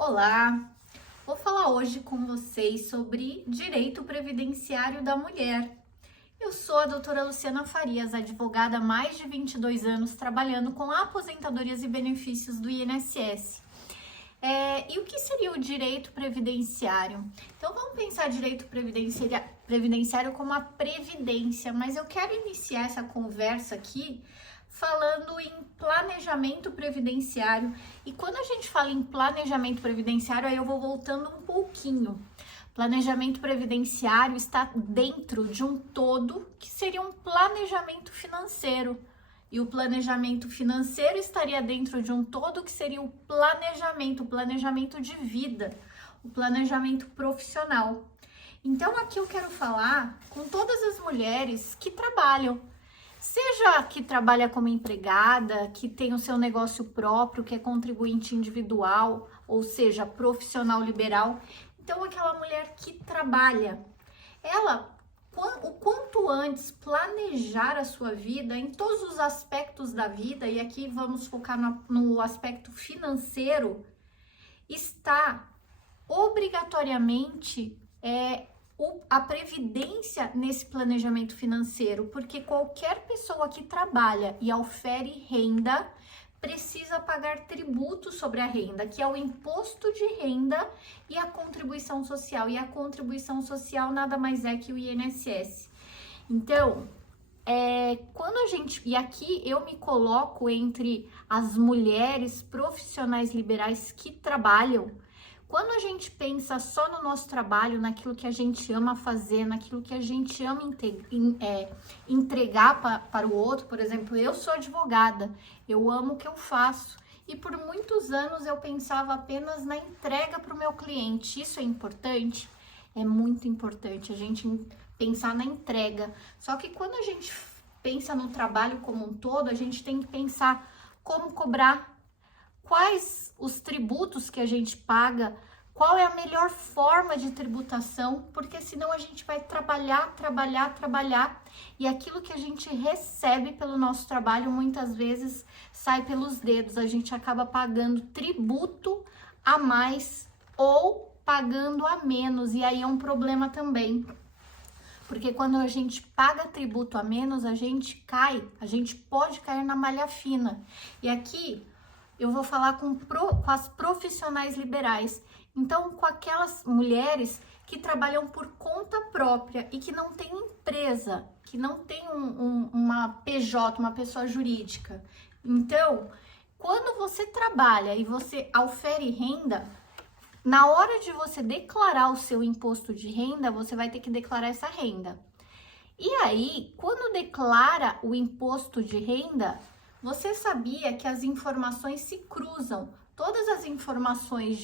Olá! Vou falar hoje com vocês sobre direito previdenciário da mulher. Eu sou a doutora Luciana Farias, advogada há mais de 22 anos trabalhando com aposentadorias e benefícios do INSS. E o que seria o direito previdenciário? Então vamos pensar direito previdenciário como a previdência, mas eu quero iniciar essa conversa aqui falando em planejamento previdenciário. E quando a gente fala em planejamento previdenciário, aí eu vou voltando um pouquinho. Planejamento previdenciário está dentro de um todo que seria um planejamento financeiro. E o planejamento financeiro estaria dentro de um todo que seria o planejamento de vida, o planejamento profissional. Então aqui eu quero falar com todas as mulheres que trabalham, seja que trabalha como empregada, que tem o seu negócio próprio, que é contribuinte individual, ou seja, profissional liberal. Então aquela mulher que trabalha, ela o quanto antes planejar a sua vida em todos os aspectos da vida, e aqui vamos focar no aspecto financeiro, está obrigatoriamente a previdência nesse planejamento financeiro, porque qualquer pessoa que trabalha e ofere renda precisa pagar tributo sobre a renda, que é o imposto de renda e a contribuição social. E a contribuição social nada mais é que o INSS. Então, quando a gente... E aqui eu me coloco entre as mulheres profissionais liberais que trabalham. Quando a gente pensa só no nosso trabalho, naquilo que a gente ama fazer, naquilo que a gente ama entregar para o outro, por exemplo, eu sou advogada, eu amo o que eu faço e por muitos anos eu pensava apenas na entrega para o meu cliente. Isso é importante? É muito importante a gente pensar na entrega. Só que quando a gente pensa no trabalho como um todo, a gente tem que pensar como cobrar, quais os tributos que a gente paga, qual é a melhor forma de tributação, porque senão a gente vai trabalhar e aquilo que a gente recebe pelo nosso trabalho muitas vezes sai pelos dedos, a gente acaba pagando tributo a mais ou pagando a menos, e aí é um problema também. Porque quando a gente paga tributo a menos, a gente pode cair na malha fina. E aqui eu vou falar com as profissionais liberais. Então, com aquelas mulheres que trabalham por conta própria e que não tem empresa, que não tem uma PJ, uma pessoa jurídica. Então, quando você trabalha e você ofere renda, na hora de você declarar o seu imposto de renda, você vai ter que declarar essa renda. E aí, quando declara o imposto de renda, você sabia que as informações se cruzam? Todas as informações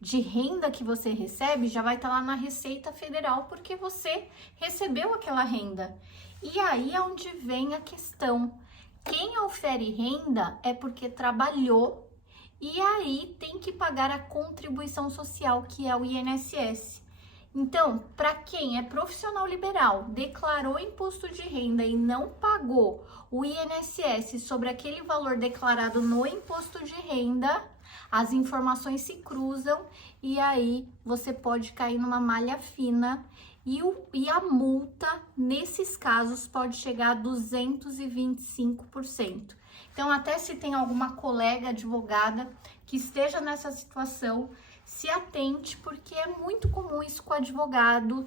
de renda que você recebe já vai estar lá na Receita Federal, porque você recebeu aquela renda. E aí é onde vem a questão. Quem ofere renda é porque trabalhou e aí tem que pagar a contribuição social, que é o INSS. Então, para quem é profissional liberal, declarou imposto de renda e não pagou o INSS sobre aquele valor declarado no imposto de renda, as informações se cruzam e aí você pode cair numa malha fina e a multa, nesses casos, pode chegar a 225%. Então, até se tem alguma colega advogada que esteja nessa situação, se atente, porque é muito comum isso com advogados,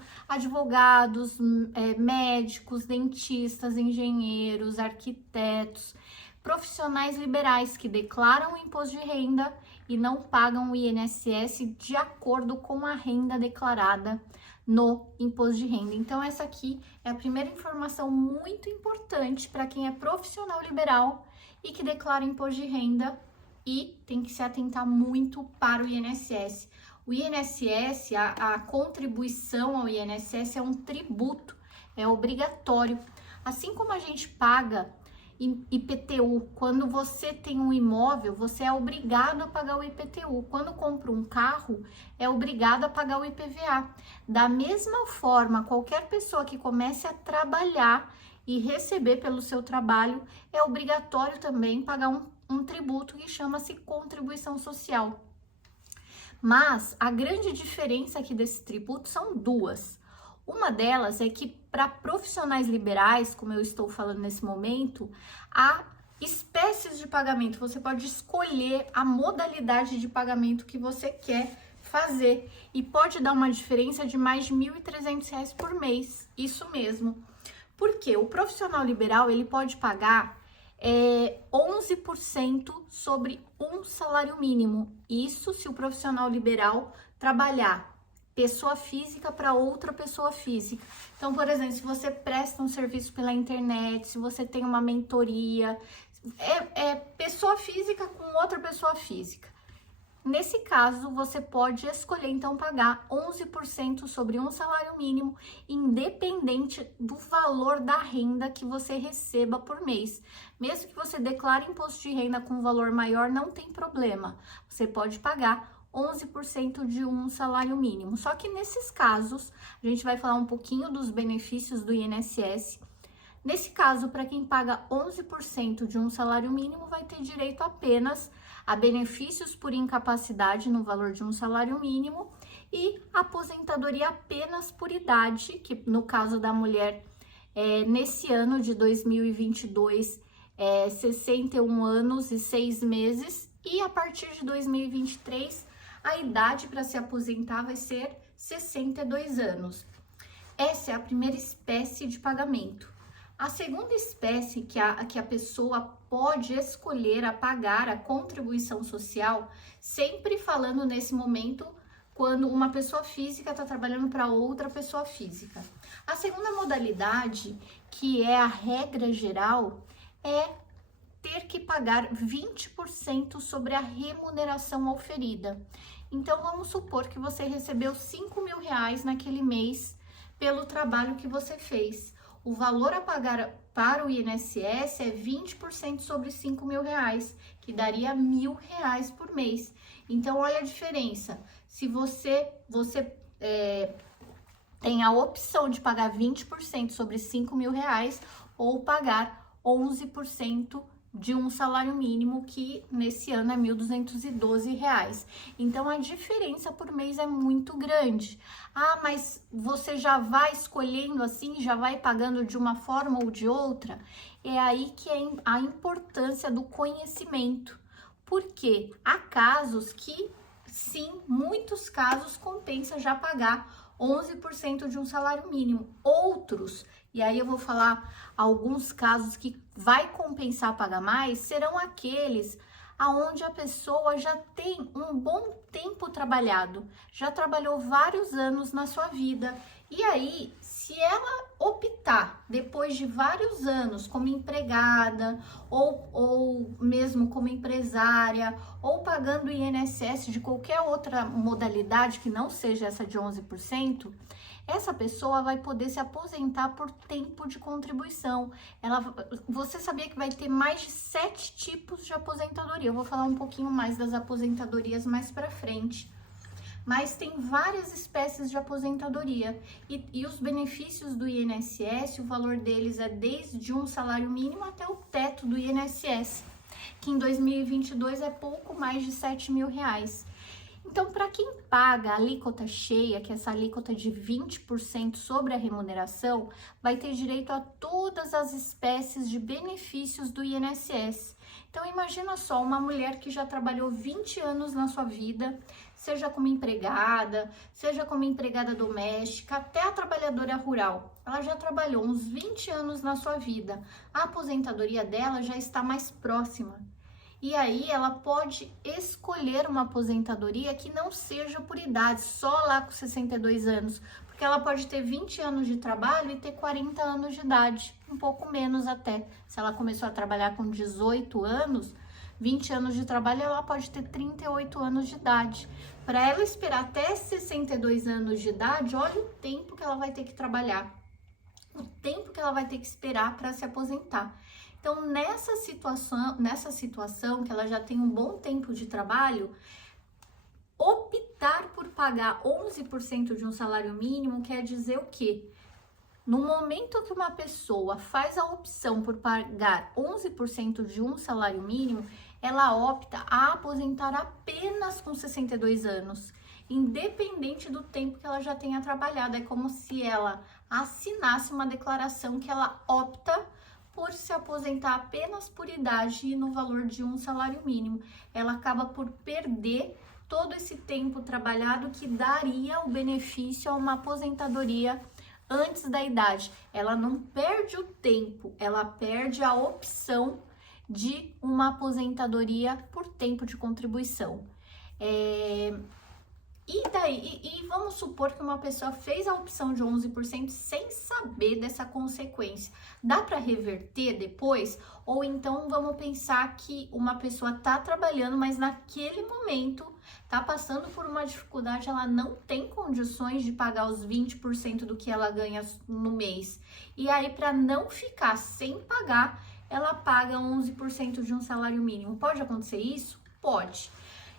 médicos, dentistas, engenheiros, arquitetos, profissionais liberais que declaram o imposto de renda e não pagam o INSS de acordo com a renda declarada no imposto de renda. Então, essa aqui é a primeira informação muito importante para quem é profissional liberal e que declara imposto de renda e tem que se atentar muito para o INSS. O INSS, a contribuição ao INSS é um tributo, é obrigatório. Assim como a gente paga IPTU, quando você tem um imóvel, você é obrigado a pagar o IPTU. Quando compra um carro, é obrigado a pagar o IPVA. Da mesma forma, qualquer pessoa que comece a trabalhar e receber pelo seu trabalho, é obrigatório também pagar um tributo que chama-se contribuição social. Mas a grande diferença aqui desse tributo são duas. Uma delas é que para profissionais liberais, como eu estou falando nesse momento, há espécies de pagamento. Você pode escolher a modalidade de pagamento que você quer fazer e pode dar uma diferença de mais de R$ 1.300 por mês. Isso mesmo. Porque o profissional liberal ele pode pagar 11% sobre um salário mínimo. Isso se o profissional liberal trabalhar pessoa física para outra pessoa física. Então, por exemplo, se você presta um serviço pela internet, se você tem uma mentoria, é pessoa física com outra pessoa física. Nesse caso, você pode escolher, então, pagar 11% sobre um salário mínimo, independente do valor da renda que você receba por mês. Mesmo que você declare imposto de renda com um valor maior, não tem problema. Você pode pagar 11% de um salário mínimo. Só que nesses casos, a gente vai falar um pouquinho dos benefícios do INSS. Nesse caso, para quem paga 11% de um salário mínimo, vai ter direito apenas a benefícios por incapacidade no valor de um salário mínimo e aposentadoria apenas por idade, que no caso da mulher, nesse ano de 2022, 61 anos e 6 meses, e a partir de 2023, a idade para se aposentar vai ser 62 anos. Essa é a primeira espécie de pagamento. A segunda espécie que a pessoa pode escolher a pagar a contribuição social, sempre falando nesse momento quando uma pessoa física está trabalhando para outra pessoa física. A segunda modalidade, que é a regra geral, é ter que pagar 20% sobre a remuneração oferida. Então, vamos supor que você recebeu R$ 5.000 naquele mês pelo trabalho que você fez. O valor a pagar para o INSS é 20% sobre R$ 5.000, que daria R$ 1.000 por mês. Então, olha a diferença. Se você tem a opção de pagar 20% sobre R$ 5.000 ou pagar 11% de um salário mínimo, que nesse ano é R$ 1.212. Então, a diferença por mês é muito grande. Ah, mas você já vai escolhendo assim, já vai pagando de uma forma ou de outra? É aí que é a importância do conhecimento. Porque há casos que, sim, muitos casos compensa já pagar 11% de um salário mínimo. Outros, e aí eu vou falar alguns casos que vai compensar pagar mais, serão aqueles aonde a pessoa já tem um bom tempo trabalhado, já trabalhou vários anos na sua vida. E aí, se ela optar, depois de vários anos, como empregada, ou mesmo como empresária, ou pagando INSS de qualquer outra modalidade que não seja essa de 11%, essa pessoa vai poder se aposentar por tempo de contribuição. Você sabia que vai ter mais de 7 tipos de aposentadoria? Eu vou falar um pouquinho mais das aposentadorias mais para frente. Mas tem várias espécies de aposentadoria e os benefícios do INSS, o valor deles é desde um salário mínimo até o teto do INSS, que em 2022 é pouco mais de R$ 7.000. Então, para quem paga a alíquota cheia, que é essa alíquota de 20% sobre a remuneração, vai ter direito a todas as espécies de benefícios do INSS. Então, imagina só, uma mulher que já trabalhou 20 anos na sua vida, seja como empregada doméstica, até a trabalhadora rural. Ela já trabalhou uns 20 anos na sua vida. A aposentadoria dela já está mais próxima. E aí ela pode escolher uma aposentadoria que não seja por idade, só lá com 62 anos, porque ela pode ter 20 anos de trabalho e ter 40 anos de idade, um pouco menos até. Se ela começou a trabalhar com 18 anos, 20 anos de trabalho, ela pode ter 38 anos de idade. Para ela esperar até 62 anos de idade, olha o tempo que ela vai ter que trabalhar, o tempo que ela vai ter que esperar para se aposentar. Então, nessa situação que ela já tem um bom tempo de trabalho, optar por pagar 11% de um salário mínimo quer dizer o quê? No momento que uma pessoa faz a opção por pagar 11% de um salário mínimo, ela opta a aposentar apenas com 62 anos, independente do tempo que ela já tenha trabalhado. É como se ela assinasse uma declaração que ela opta por se aposentar apenas por idade e no valor de um salário mínimo. Ela acaba por perder todo esse tempo trabalhado que daria o benefício a uma aposentadoria antes da idade. Ela não perde o tempo, ela perde a opção de uma aposentadoria por tempo de contribuição. E vamos supor que uma pessoa fez a opção de 11% sem saber dessa consequência. Dá para reverter depois? Ou então vamos pensar que uma pessoa está trabalhando, mas naquele momento está passando por uma dificuldade, ela não tem condições de pagar os 20% do que ela ganha no mês. E aí, para não ficar sem pagar, ela paga 11% de um salário mínimo. Pode acontecer isso? Pode.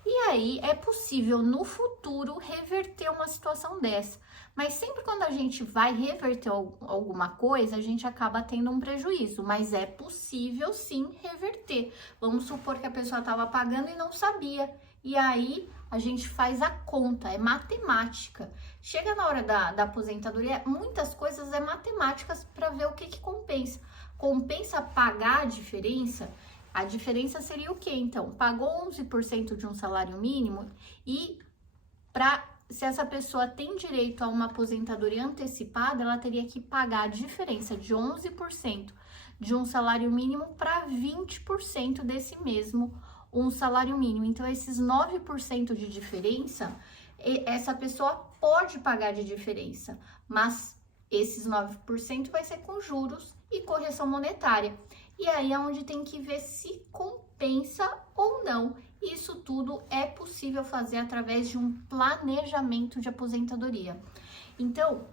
E aí é possível no futuro reverter uma situação dessa. Mas sempre quando a gente vai reverter alguma coisa, a gente acaba tendo um prejuízo. Mas é possível sim reverter. Vamos supor que a pessoa estava pagando e não sabia. E aí a gente faz a conta, é matemática. Chega na hora da aposentadoria, muitas coisas é matemáticas para ver o que compensa. Compensa pagar a diferença? A diferença seria o quê, então? Pagou 11% de um salário mínimo e se essa pessoa tem direito a uma aposentadoria antecipada, ela teria que pagar a diferença de 11% de um salário mínimo para 20% desse mesmo um salário mínimo. Então, esses 9% de diferença, essa pessoa pode pagar de diferença, mas esses 9% vai ser com juros e correção monetária. E aí é onde tem que ver se compensa ou não. Isso tudo é possível fazer através de um planejamento de aposentadoria. Então,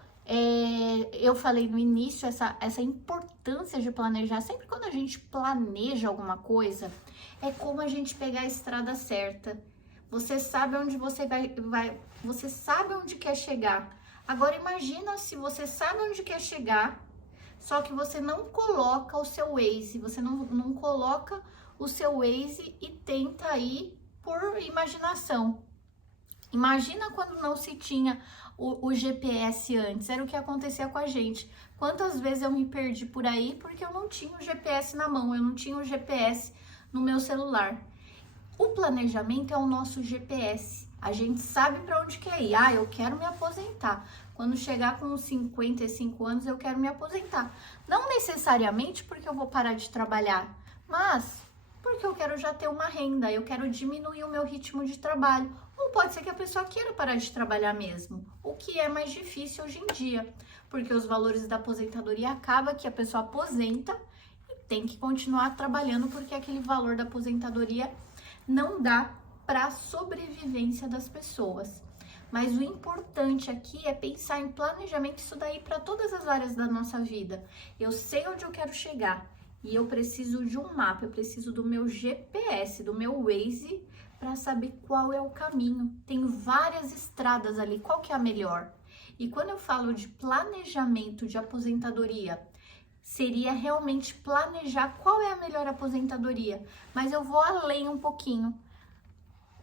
eu falei no início essa importância de planejar. Sempre quando a gente planeja alguma coisa, é como a gente pegar a estrada certa. Você sabe onde você você sabe onde quer chegar. Agora imagina se você sabe onde quer chegar, só que você não coloca o seu Waze, você não coloca o seu Waze e tenta ir por imaginação. Imagina quando não se tinha o GPS antes, era o que acontecia com a gente. Quantas vezes eu me perdi por aí porque eu não tinha o GPS na mão, eu não tinha o GPS no meu celular. O planejamento é o nosso GPS. A gente sabe para onde quer ir. Eu quero me aposentar. Quando chegar com uns 55 anos, eu quero me aposentar. Não necessariamente porque eu vou parar de trabalhar, mas porque eu quero já ter uma renda, eu quero diminuir o meu ritmo de trabalho. Ou pode ser que a pessoa queira parar de trabalhar mesmo, o que é mais difícil hoje em dia, porque os valores da aposentadoria acaba que a pessoa aposenta e tem que continuar trabalhando porque aquele valor da aposentadoria não dá para a sobrevivência das pessoas. Mas o importante aqui é pensar em planejamento, isso daí para todas as áreas da nossa vida. Eu sei onde eu quero chegar e eu preciso de um mapa, eu preciso do meu GPS, do meu Waze, para saber qual é o caminho. Tem várias estradas ali, qual que é a melhor? E quando eu falo de planejamento de aposentadoria, seria realmente planejar qual é a melhor aposentadoria. Mas eu vou além um pouquinho.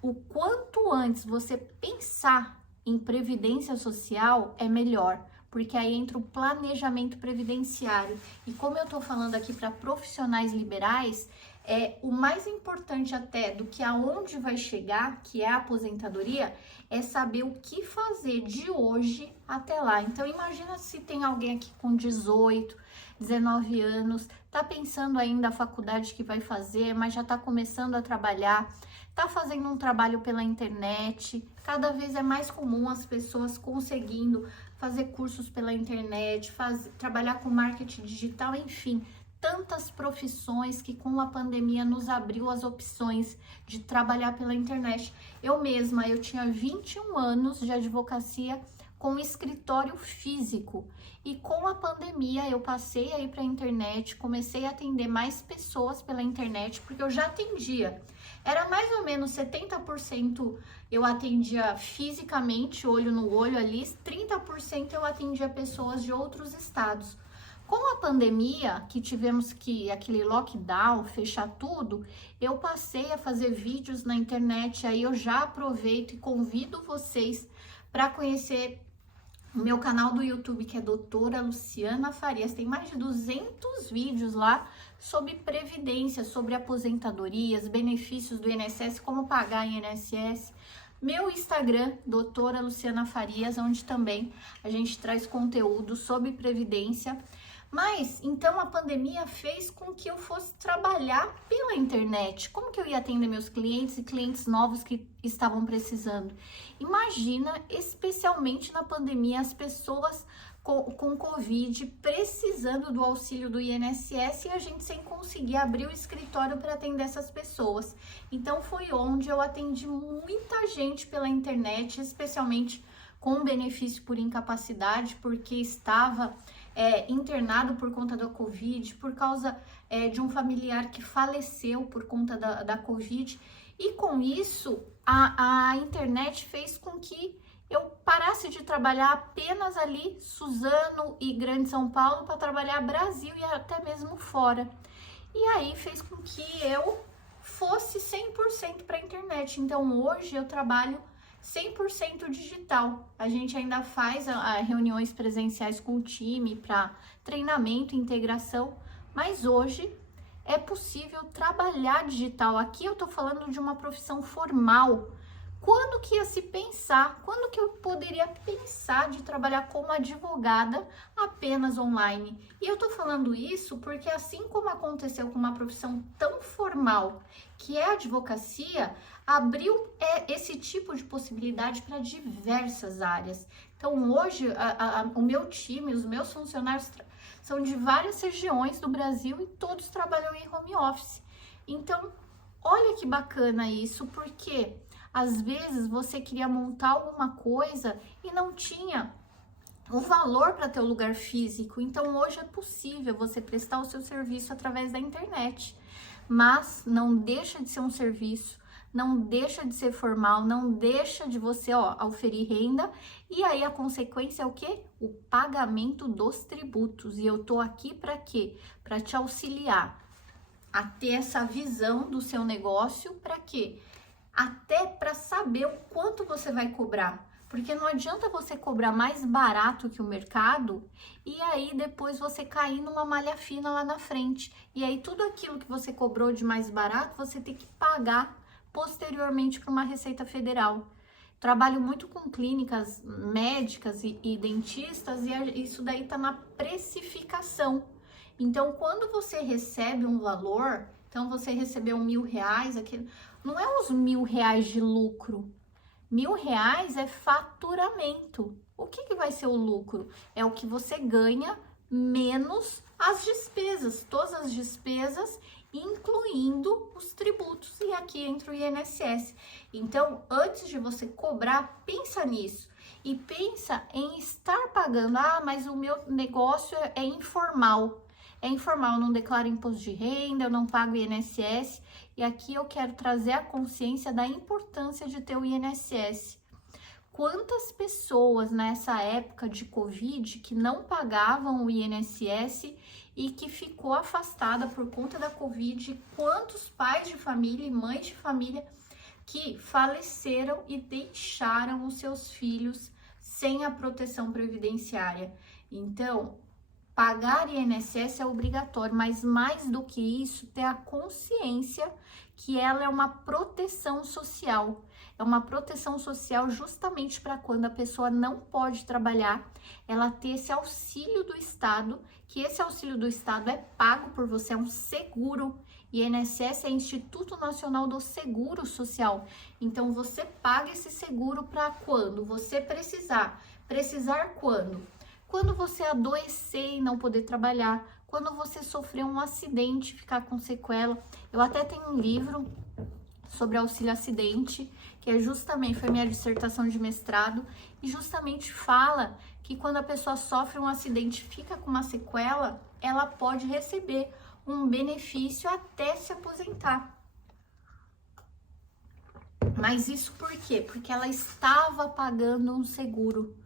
O quanto antes você pensar em previdência social é melhor, porque aí entra o planejamento previdenciário. E como eu tô falando aqui para profissionais liberais, o mais importante até do que aonde vai chegar, que é a aposentadoria, é saber o que fazer de hoje até lá. Então imagina se tem alguém aqui com 18, 19 anos, tá pensando ainda a faculdade que vai fazer, mas já tá começando a trabalhar, tá fazendo um trabalho pela internet. Cada vez é mais comum as pessoas conseguindo fazer cursos pela internet, trabalhar com marketing digital, enfim, tantas profissões que com a pandemia nos abriu as opções de trabalhar pela internet. Eu mesma, eu tinha 21 anos de advocacia com escritório físico e com a pandemia eu passei aí para a internet, comecei a atender mais pessoas pela internet, porque eu já atendia. Era mais ou menos 70% eu atendia fisicamente, olho no olho ali, 30% eu atendia pessoas de outros estados. Com a pandemia, que tivemos que aquele lockdown, fechar tudo, eu passei a fazer vídeos na internet, aí eu já aproveito e convido vocês para conhecer o meu canal do YouTube, que é Doutora Luciana Farias. Tem mais de 200 vídeos lá sobre previdência, sobre aposentadorias, benefícios do INSS, como pagar INSS. Meu Instagram, Doutora Luciana Farias, onde também a gente traz conteúdo sobre previdência. Mas, então, a pandemia fez com que eu fosse trabalhar pela internet. Como que eu ia atender meus clientes e clientes novos que estavam precisando? Imagina, especialmente na pandemia, as pessoas com Covid precisando do auxílio do INSS e a gente sem conseguir abrir o escritório para atender essas pessoas. Então, foi onde eu atendi muita gente pela internet, especialmente com benefício por incapacidade, porque estava internado por conta da Covid, por causa de um familiar que faleceu por conta da Covid. E com isso, a internet fez com que eu parasse de trabalhar apenas ali, Suzano e Grande São Paulo, para trabalhar Brasil e até mesmo fora. E aí fez com que eu fosse 100% para a internet. Então hoje eu trabalho 100% digital. A gente ainda faz reuniões presenciais com o time para treinamento, integração, mas hoje é possível trabalhar digital. Aqui eu tô falando de uma profissão formal. Quando que ia se pensar, quando que eu poderia pensar de trabalhar como advogada apenas online? E eu tô falando isso porque assim como aconteceu com uma profissão tão formal que é a advocacia, abriu esse tipo de possibilidade para diversas áreas. Então hoje o meu time, os meus funcionários são de várias regiões do Brasil e todos trabalham em home office. Então, olha que bacana isso, porque às vezes você queria montar alguma coisa e não tinha o valor para ter o lugar físico. Então, hoje é possível você prestar o seu serviço através da internet. Mas não deixa de ser um serviço, não deixa de ser formal, não deixa de você oferir renda. E aí a consequência é o quê? O pagamento dos tributos. E eu tô aqui para quê? Para te auxiliar a ter essa visão do seu negócio. Para quê? Até para saber o quanto você vai cobrar. Porque não adianta você cobrar mais barato que o mercado e aí depois você cair numa malha fina lá na frente. E aí tudo aquilo que você cobrou de mais barato, você tem que pagar posteriormente para uma Receita Federal. Trabalho muito com clínicas médicas e dentistas e isso daí tá na precificação. Então, quando você recebe um valor, então você recebeu R$1.000, aquele, não é os R$1.000 de lucro. R$1.000 é faturamento. O que vai ser o lucro? É o que você ganha menos as despesas, todas as despesas, incluindo os tributos. E aqui entra o INSS. Então, antes de você cobrar, pensa nisso. E pensa em estar pagando. Ah, mas o meu negócio é informal. É informal, eu não declaro imposto de renda, eu não pago INSS. E aqui eu quero trazer a consciência da importância de ter o INSS. Quantas pessoas nessa época de Covid que não pagavam o INSS e que ficou afastada por conta da Covid? Quantos pais de família e mães de família que faleceram e deixaram os seus filhos sem a proteção previdenciária? Então, pagar INSS é obrigatório, mas mais do que isso, ter a consciência que ela é uma proteção social. É uma proteção social justamente para quando a pessoa não pode trabalhar, ela ter esse auxílio do Estado, que esse auxílio do Estado é pago por você, é um seguro. INSS é Instituto Nacional do Seguro Social. Então, você paga esse seguro para quando você precisar. Precisar quando? Quando você adoecer e não poder trabalhar, quando você sofrer um acidente, ficar com sequela. Eu até tenho um livro sobre auxílio acidente, que é justamente, foi minha dissertação de mestrado, e justamente fala que quando a pessoa sofre um acidente e fica com uma sequela, ela pode receber um benefício até se aposentar. Mas isso por quê? Porque ela estava pagando um seguro.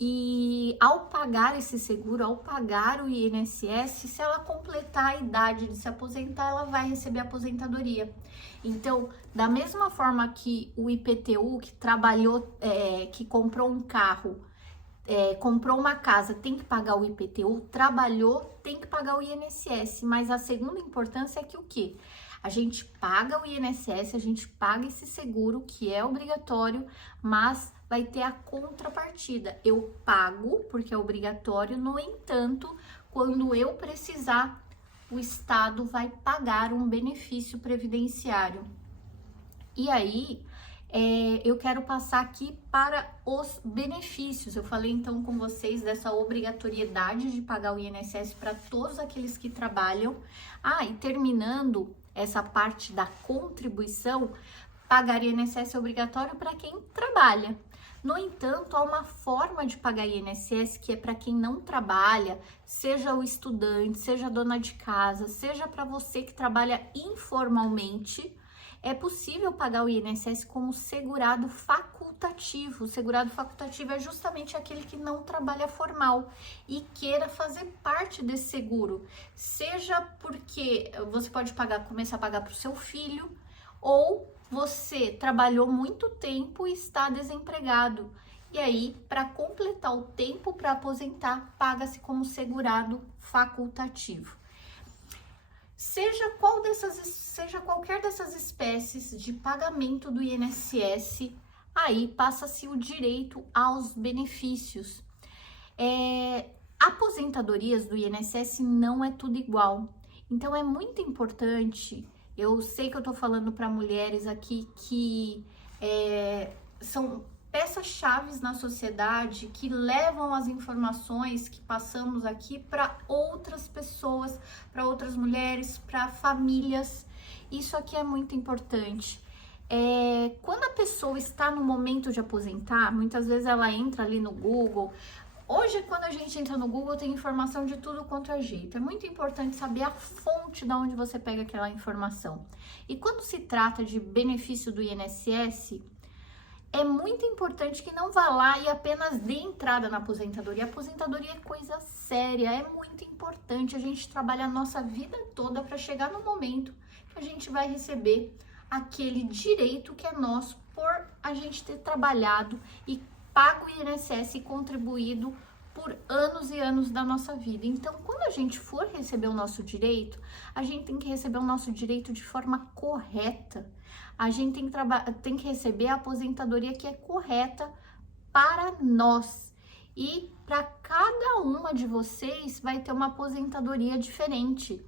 E ao pagar esse seguro, ao pagar o INSS, se ela completar a idade de se aposentar, ela vai receber aposentadoria. Então, da mesma forma que o IPTU, que trabalhou, que comprou um carro, comprou uma casa, tem que pagar o IPTU, trabalhou, tem que pagar o INSS. Mas a segunda importância é que o quê? A gente paga o INSS, a gente paga esse seguro, que é obrigatório, mas vai ter a contrapartida. Eu pago, porque é obrigatório, no entanto, quando eu precisar, o Estado vai pagar um benefício previdenciário. E aí, eu quero passar aqui para os benefícios. Eu falei então com vocês dessa obrigatoriedade de pagar o INSS para todos aqueles que trabalham. E terminando essa parte da contribuição, pagar INSS é obrigatório para quem trabalha. No entanto, há uma forma de pagar INSS que é para quem não trabalha, seja o estudante, seja a dona de casa, seja para você que trabalha informalmente. É possível pagar o INSS como segurado facultativo. O segurado facultativo é justamente aquele que não trabalha formal e queira fazer parte desse seguro. Seja porque você pode começar a pagar para o seu filho, ou você trabalhou muito tempo e está desempregado. E aí, para completar o tempo para aposentar, paga-se como segurado facultativo. Seja qualquer dessas espécies de pagamento do INSS, aí passa-se o direito aos benefícios. Aposentadorias do INSS não é tudo igual. Então é muito importante, eu sei que eu tô falando para mulheres aqui que são peças-chave na sociedade, que levam as informações que passamos aqui para outras pessoas, para outras mulheres, para famílias. Isso aqui é muito importante. Quando a pessoa está no momento de aposentar, muitas vezes ela entra ali no Google. Hoje, quando a gente entra no Google, tem informação de tudo quanto é jeito. É muito importante saber a fonte de onde você pega aquela informação. E quando se trata de benefício do INSS, é muito importante que não vá lá e apenas dê entrada na aposentadoria. A aposentadoria é coisa séria, é muito importante. A gente trabalha a nossa vida toda para chegar no momento que a gente vai receber aquele direito que é nosso por a gente ter trabalhado e pago o INSS e contribuído por anos e anos da nossa vida. Então, quando a gente for receber o nosso direito, a gente tem que receber o nosso direito de forma correta. A gente tem que receber a aposentadoria que é correta para nós. E para cada uma de vocês vai ter uma aposentadoria diferente.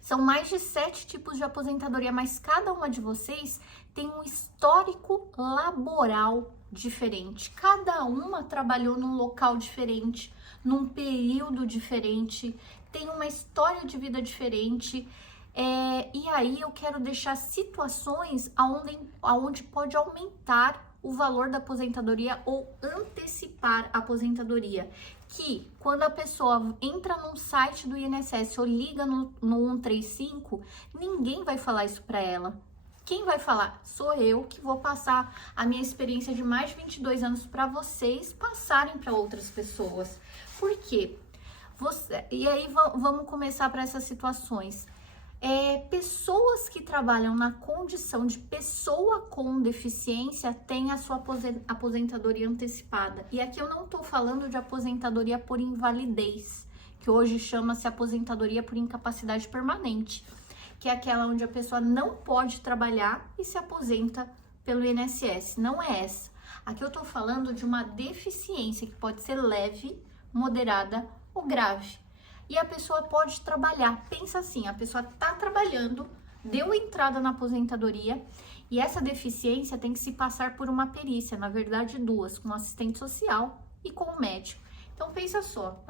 São mais de 7 tipos de aposentadoria, mas cada uma de vocês tem um histórico laboral diferente. Cada uma trabalhou num local diferente, num período diferente, tem uma história de vida diferente. E aí eu quero deixar situações onde pode aumentar o valor da aposentadoria ou antecipar a aposentadoria. Que quando a pessoa entra num site do INSS ou liga no 135, ninguém vai falar isso para ela. Quem vai falar? Sou eu, que vou passar a minha experiência de mais de 22 anos para vocês passarem para outras pessoas. Por quê? E aí vamos começar para essas situações. Pessoas que trabalham na condição de pessoa com deficiência têm a sua aposentadoria antecipada. E aqui eu não estou falando de aposentadoria por invalidez, que hoje chama-se aposentadoria por incapacidade permanente, que é aquela onde a pessoa não pode trabalhar e se aposenta pelo INSS. Não é essa. Aqui eu estou falando de uma deficiência que pode ser leve, moderada ou grave. E a pessoa pode trabalhar. Pensa assim, a pessoa está trabalhando, deu entrada na aposentadoria e essa deficiência tem que se passar por uma perícia, na verdade 2, com o assistente social e com o médico. Então pensa só,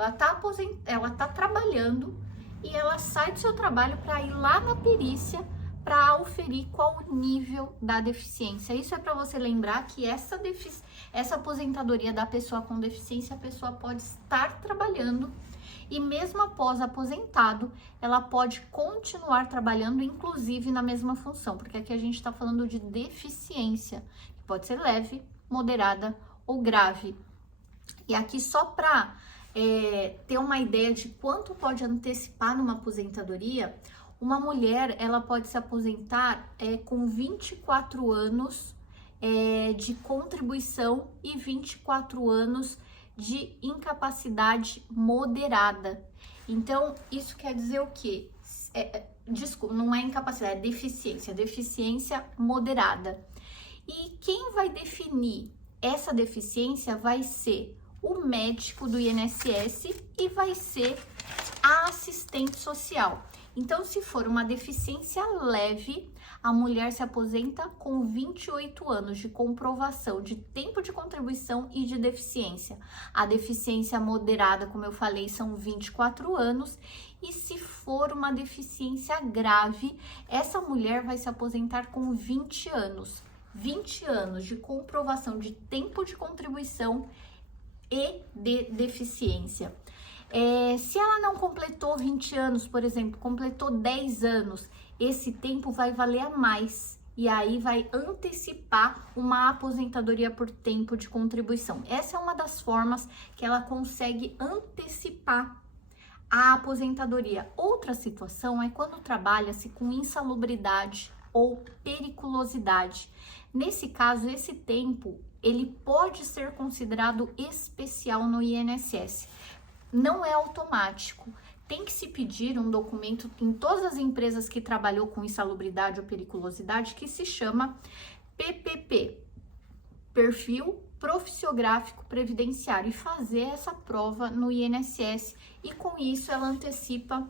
ela tá trabalhando e ela sai do seu trabalho para ir lá na perícia para auferir qual o nível da deficiência. Isso é para você lembrar que essa aposentadoria da pessoa com deficiência, a pessoa pode estar trabalhando e mesmo após aposentado, ela pode continuar trabalhando, inclusive na mesma função, porque aqui a gente está falando de deficiência, que pode ser leve, moderada ou grave. E aqui só para ter uma ideia de quanto pode antecipar numa aposentadoria, uma mulher ela pode se aposentar com 24 anos de contribuição e 24 anos de incapacidade moderada. Então, isso quer dizer o quê? Desculpa, não é incapacidade, é deficiência moderada. E quem vai definir essa deficiência vai ser o médico do INSS e vai ser a assistente social. Então, se for uma deficiência leve, a mulher se aposenta com 28 anos de comprovação de tempo de contribuição e de deficiência. A deficiência moderada, como eu falei, são 24 anos. E se for uma deficiência grave, essa mulher vai se aposentar com 20 anos. 20 anos de comprovação de tempo de contribuição e de deficiência. Se ela não completou 20 anos, por exemplo, completou 10 anos, esse tempo vai valer a mais e aí vai antecipar uma aposentadoria por tempo de contribuição. Essa é uma das formas que ela consegue antecipar a aposentadoria. Outra situação é quando trabalha-se com insalubridade ou periculosidade. Nesse caso, esse tempo ele pode ser considerado especial no INSS. Não é automático. Tem que se pedir um documento em todas as empresas que trabalhou com insalubridade ou periculosidade que se chama PPP, Perfil Profissiográfico Previdenciário, e fazer essa prova no INSS e com isso ela antecipa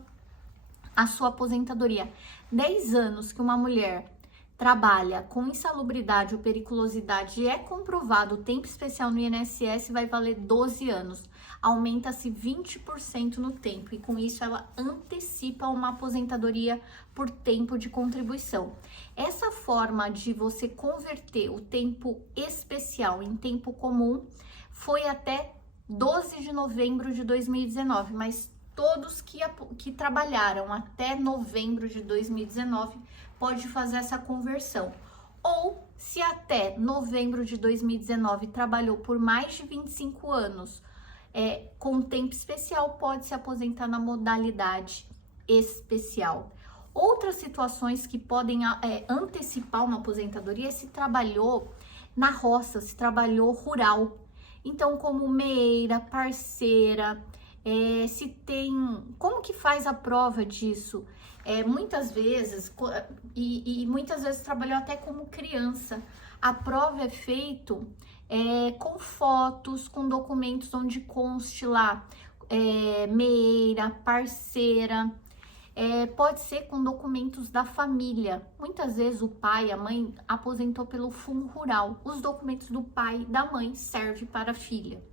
a sua aposentadoria. 10 anos que uma mulher trabalha com insalubridade ou periculosidade e é comprovado o tempo especial no INSS, vai valer 12 anos. Aumenta-se 20% no tempo e com isso ela antecipa uma aposentadoria por tempo de contribuição. Essa forma de você converter o tempo especial em tempo comum foi até 12 de novembro de 2019, mas todos que trabalharam até novembro de 2019 pode fazer essa conversão. Ou se até novembro de 2019 trabalhou por mais de 25 anos com tempo especial, pode se aposentar na modalidade especial. Outras situações que podem antecipar uma aposentadoria é se trabalhou na roça, se trabalhou rural. Então, como meeira, parceira, se tem... Como que faz a prova disso? Muitas vezes, e muitas vezes trabalhou até como criança. A prova é feita com fotos, com documentos onde conste lá meeira, parceira. Pode ser com documentos da família. Muitas vezes o pai, a mãe aposentou pelo fundo rural. Os documentos do pai e da mãe servem para a filha.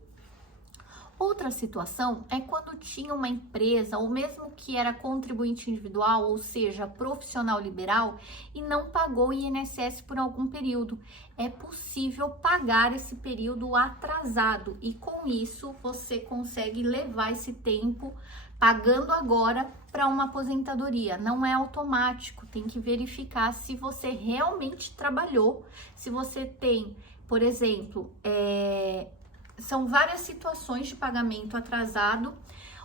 Outra situação é quando tinha uma empresa, ou mesmo que era contribuinte individual, ou seja, profissional liberal, e não pagou o INSS por algum período. É possível pagar esse período atrasado e com isso você consegue levar esse tempo pagando agora para uma aposentadoria. Não é automático, tem que verificar se você realmente trabalhou, se você tem, por exemplo, são várias situações de pagamento atrasado.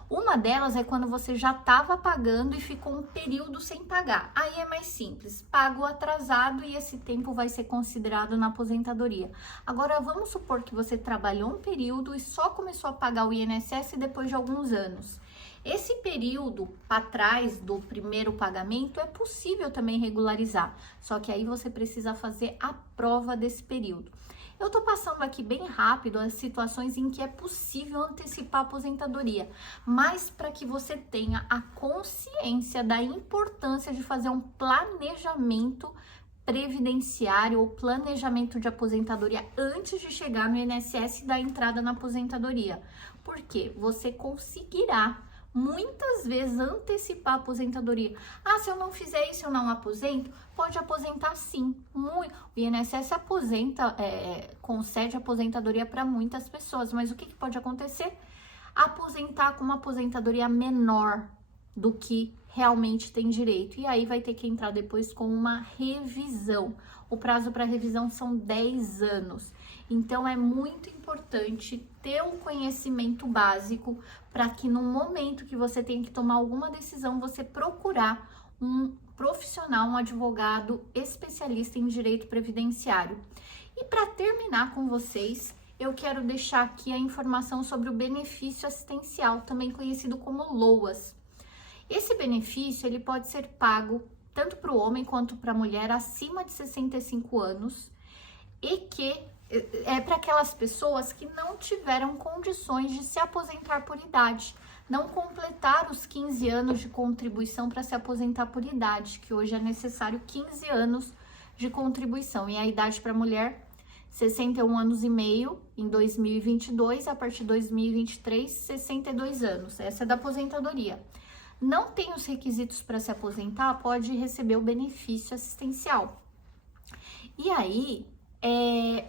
Uma delas é quando você já estava pagando e ficou um período sem pagar. Aí é mais simples, paga o atrasado e esse tempo vai ser considerado na aposentadoria. Agora, vamos supor que você trabalhou um período e só começou a pagar o INSS depois de alguns anos. Esse período para trás do primeiro pagamento é possível também regularizar, só que aí você precisa fazer a prova desse período. Eu tô passando aqui bem rápido as situações em que é possível antecipar a aposentadoria, mas para que você tenha a consciência da importância de fazer um planejamento previdenciário ou planejamento de aposentadoria antes de chegar no INSS e dar entrada na aposentadoria, porque você conseguirá muitas vezes antecipar a aposentadoria. Ah, se eu não fizer isso, eu não aposento? Pode aposentar sim. O INSS aposenta, concede aposentadoria para muitas pessoas, mas o que pode acontecer? Aposentar com uma aposentadoria menor, do que realmente tem direito. E aí vai ter que entrar depois com uma revisão. O prazo para revisão são 10 anos. Então é muito importante ter um conhecimento básico para que no momento que você tem que tomar alguma decisão, você procurar um profissional, um advogado especialista em direito previdenciário. E para terminar com vocês, eu quero deixar aqui a informação sobre o benefício assistencial, também conhecido como LOAS. Esse benefício ele pode ser pago tanto para o homem quanto para a mulher acima de 65 anos e que é para aquelas pessoas que não tiveram condições de se aposentar por idade, não completaram os 15 anos de contribuição para se aposentar por idade, que hoje é necessário 15 anos de contribuição. E a idade para a mulher, 61 anos e meio em 2022, a partir de 2023, 62 anos. Essa é da aposentadoria. Não tem os requisitos para se aposentar, pode receber o benefício assistencial. E aí,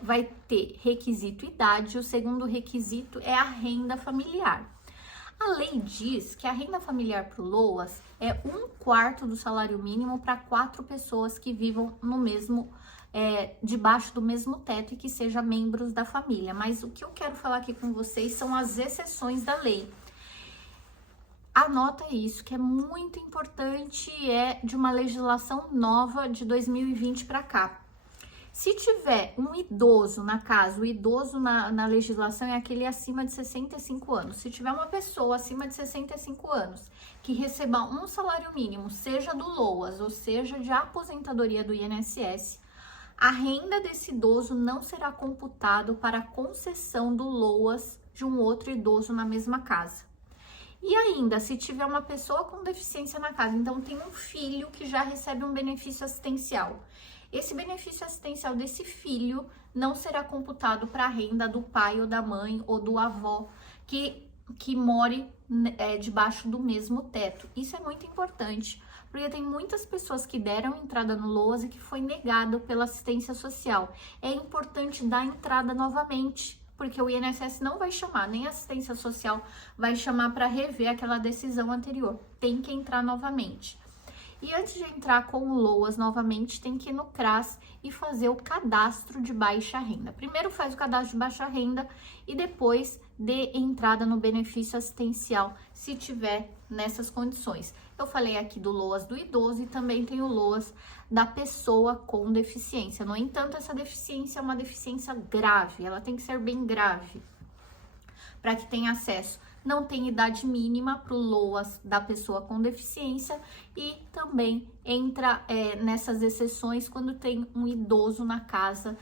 vai ter requisito idade, o segundo requisito é a renda familiar. A lei diz que a renda familiar para o LOAS é 1/4 do salário mínimo para 4 pessoas que vivam no mesmo, debaixo do mesmo teto e que sejam membros da família. Mas o que eu quero falar aqui com vocês são as exceções da lei. Anota isso, que é muito importante, é de uma legislação nova de 2020 para cá. Se tiver um idoso na casa, o idoso na legislação é aquele acima de 65 anos. Se tiver uma pessoa acima de 65 anos que receba um salário mínimo, seja do LOAS ou seja de aposentadoria do INSS, a renda desse idoso não será computado para a concessão do LOAS de um outro idoso na mesma casa. E ainda, se tiver uma pessoa com deficiência na casa, então tem um filho que já recebe um benefício assistencial. Esse benefício assistencial desse filho não será computado para a renda do pai ou da mãe ou do avô que more debaixo do mesmo teto. Isso é muito importante, porque tem muitas pessoas que deram entrada no LOAS e que foi negado pela assistência social. É importante dar entrada novamente, porque o INSS não vai chamar, nem a assistência social vai chamar para rever aquela decisão anterior. Tem que entrar novamente. E antes de entrar com o LOAS novamente, tem que ir no CRAS e fazer o cadastro de baixa renda. Primeiro faz o cadastro de baixa renda e depois dê entrada no benefício assistencial, se tiver nessas condições. Eu falei aqui do LOAS do idoso e também tem o LOAS da pessoa com deficiência. No entanto, essa deficiência é uma deficiência grave, ela tem que ser bem grave para que tenha acesso. Não tem idade mínima para o LOAS da pessoa com deficiência e também entra nessas exceções quando tem um idoso na casa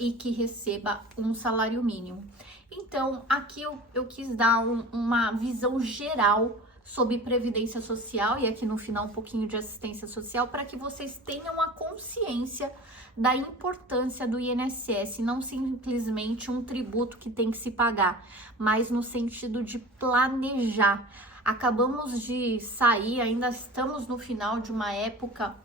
e que receba um salário mínimo. Então, aqui eu quis dar uma visão geral sobre previdência social e aqui no final um pouquinho de assistência social para que vocês tenham a consciência da importância do INSS, não simplesmente um tributo que tem que se pagar, mas no sentido de planejar. Acabamos de sair, ainda estamos no final de uma época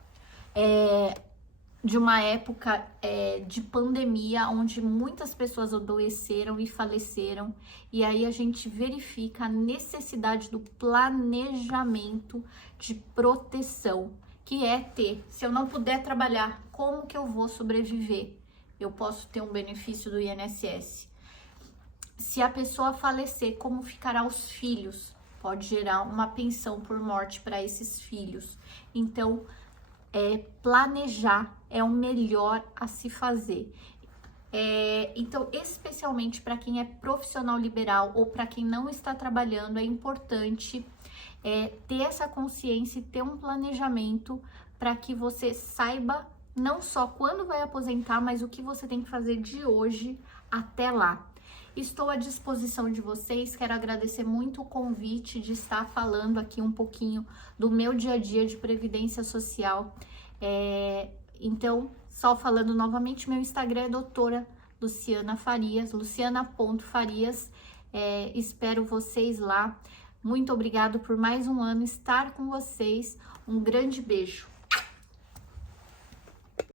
de pandemia, onde muitas pessoas adoeceram e faleceram, e aí a gente verifica a necessidade do planejamento de proteção, que é ter, se eu não puder trabalhar, como que eu vou sobreviver? Eu posso ter um benefício do INSS. Se a pessoa falecer, como ficará os filhos? Pode gerar uma pensão por morte para esses filhos. Então, planejar é o melhor a se fazer. Então, especialmente para quem é profissional liberal ou para quem não está trabalhando, é importante ter essa consciência e ter um planejamento para que você saiba não só quando vai aposentar, mas o que você tem que fazer de hoje até lá. Estou à disposição de vocês, quero agradecer muito o convite de estar falando aqui um pouquinho do meu dia a dia de previdência social. Então, só falando novamente, meu Instagram é doutora Luciana Farias, luciana.farias. Espero vocês lá. Muito obrigado por mais um ano estar com vocês. Um grande beijo.